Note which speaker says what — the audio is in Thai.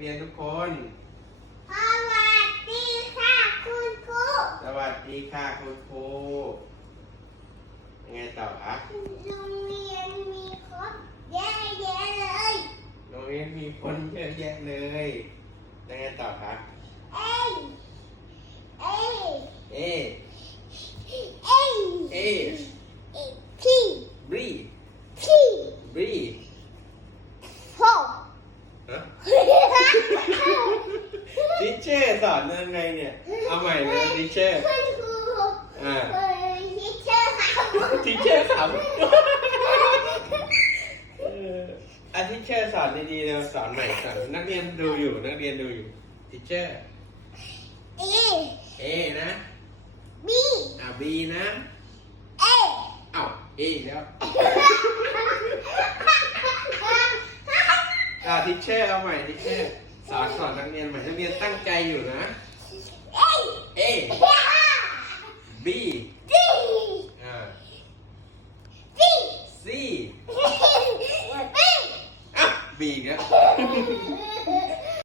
Speaker 1: เรียนทุกคน
Speaker 2: สวัสดีค่ะคุณครู
Speaker 1: สวัสดีค่ะคุณครูยังไงต่อคะ
Speaker 2: โรงเรียนมีคนเยอะแยะเลย
Speaker 1: โรงเรียนมีคนเยอะแยะเลยยังไงต่อคะ
Speaker 2: เอ้ยเอ้ย
Speaker 1: เอ
Speaker 2: เอ้ย
Speaker 1: เอ
Speaker 2: ที่
Speaker 1: บรี
Speaker 2: ที่
Speaker 1: บรี
Speaker 2: หก
Speaker 1: ฮะทิเชอร์ สอนยังไงเนี่ย เอาใหม่เลยทิเชอร์
Speaker 2: คุณครู
Speaker 1: อ่า
Speaker 2: เอ้ยทิเชอร์ค่ะ
Speaker 1: ทิเชอร์ขำเอออาทิเชอร์สอนดีๆเลยสอนใหม่สอนนักเรียนดูอยู่นักเรียนดูอยู่ทิเชอร์
Speaker 2: เอ
Speaker 1: เอนะ
Speaker 2: บี
Speaker 1: อะบีนะ
Speaker 2: เอ
Speaker 1: เอ้าเออีกแล้ว อ่าทิเชอร์เอาใหม่ทิเชอร์ สอนสอนนักเรียนใหม่นักเรียนตั้งใจอยู่นะ
Speaker 2: เอ้ย
Speaker 1: เอบี
Speaker 2: ดี
Speaker 1: อ่า
Speaker 2: ดี
Speaker 1: ซี
Speaker 2: บี
Speaker 1: อะบีอีกแล้ว